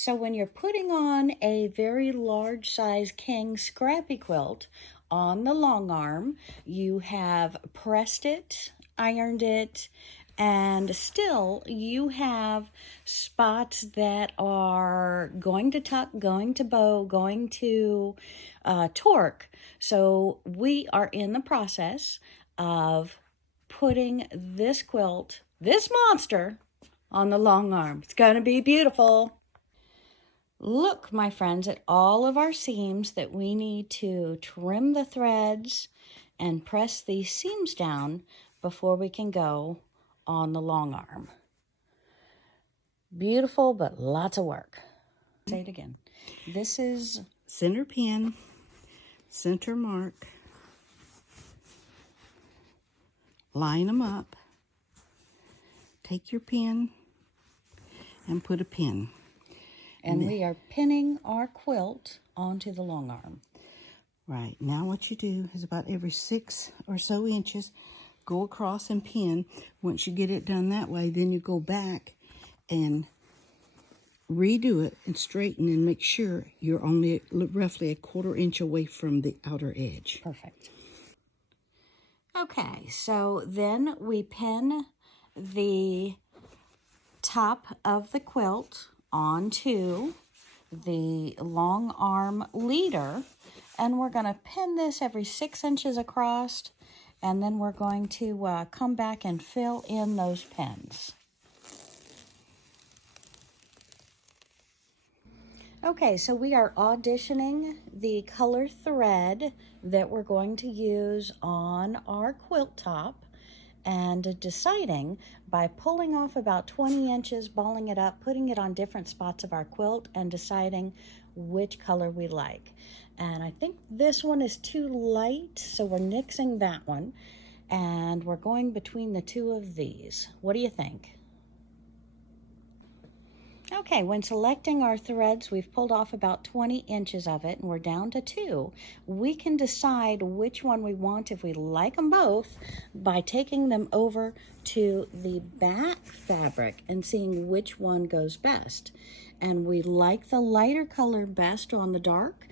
So when you're putting on a very large size king scrappy quilt on the long arm, you have pressed it, ironed it, and still you have spots that are going to tuck, going to bow, going to torque. So we are in the process of putting this quilt, this monster, on the long arm. It's going to be beautiful. Look, my friends, at all of our seams that we need to trim the threads and press these seams down before we can go on the long arm. Beautiful, but lots of work. Say it again. This is center pin, center mark, line them up, take your pin and put a pin. And we are pinning our quilt onto the long arm. Right, now what you do is about every 6 or so inches, go across and pin. Once you get it done that way, then you go back and redo it and straighten and make sure you're only roughly a 1/4 inch away from the outer edge. Perfect. Okay, so then we pin the top of the quilt onto the long arm leader, and we're going to pin this every 6 inches across, and then we're going to come back and fill in those pins. Okay, so we are auditioning the color thread that we're going to use on our quilt top, and deciding by pulling off about 20 inches, balling it up, putting it on different spots of our quilt, and deciding which color we like. And I think this one is too light, so we're nixing that one, and we're going between the two of these. What do you think? Okay, when selecting our threads, we've pulled off about 20 inches of it, and we're down to 2. We can decide which one we want, if we like them both, by taking them over to the back fabric and seeing which one goes best. And we like the lighter color best on the dark,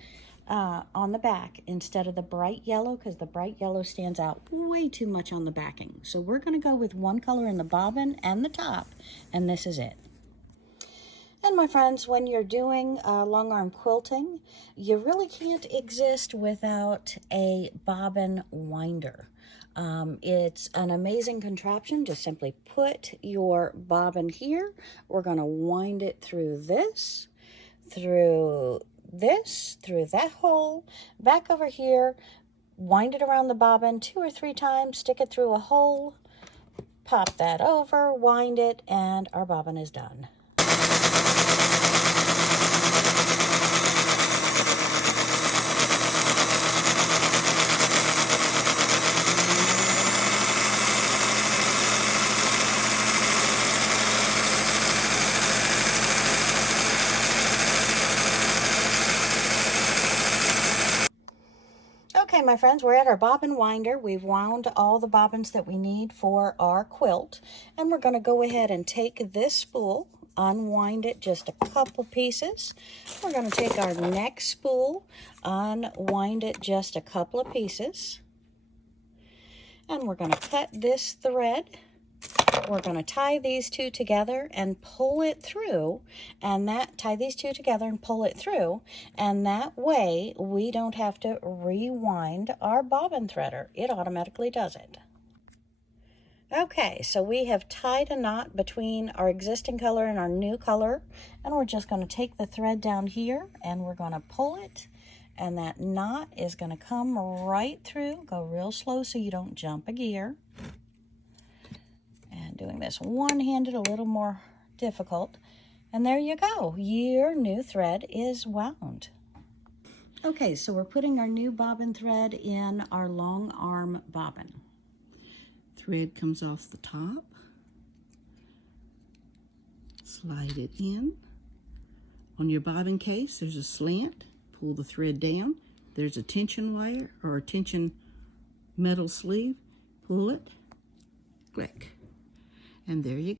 on the back, instead of the bright yellow, because the bright yellow stands out way too much on the backing. So we're going to go with one color in the bobbin and the top, and this is it. And my friends, when you're doing long arm quilting, you really can't exist without a bobbin winder. It's an amazing contraption. Just simply put your bobbin here. We're going to wind it through this, through that hole, back over here, wind it around the bobbin 2 or 3 times, stick it through a hole, pop that over, wind it, and our bobbin is done. Okay, my friends, we're at our bobbin winder. We've wound all the bobbins that we need for our quilt, and we're going to go ahead and take this spool, unwind it just a couple pieces. We're going to take our next spool, unwind it just a couple of pieces, and we're going to cut this thread. We're going to tie these two together and pull it through, and tie these two together and pull it through, and that way we don't have to rewind our bobbin threader. It automatically does it. Okay, so we have tied a knot between our existing color and our new color, and we're just going to take the thread down here and we're going to pull it, and that knot is going to come right through. Go real slow so you don't jump a gear. Doing this one-handed, a little more difficult. And there you go. Your new thread is wound. Okay, so we're putting our new bobbin thread in our long arm bobbin. Thread comes off the top. Slide it in. On your bobbin case, there's a slant. Pull the thread down. There's a tension wire or a tension metal sleeve. Pull it. Click. And there you go.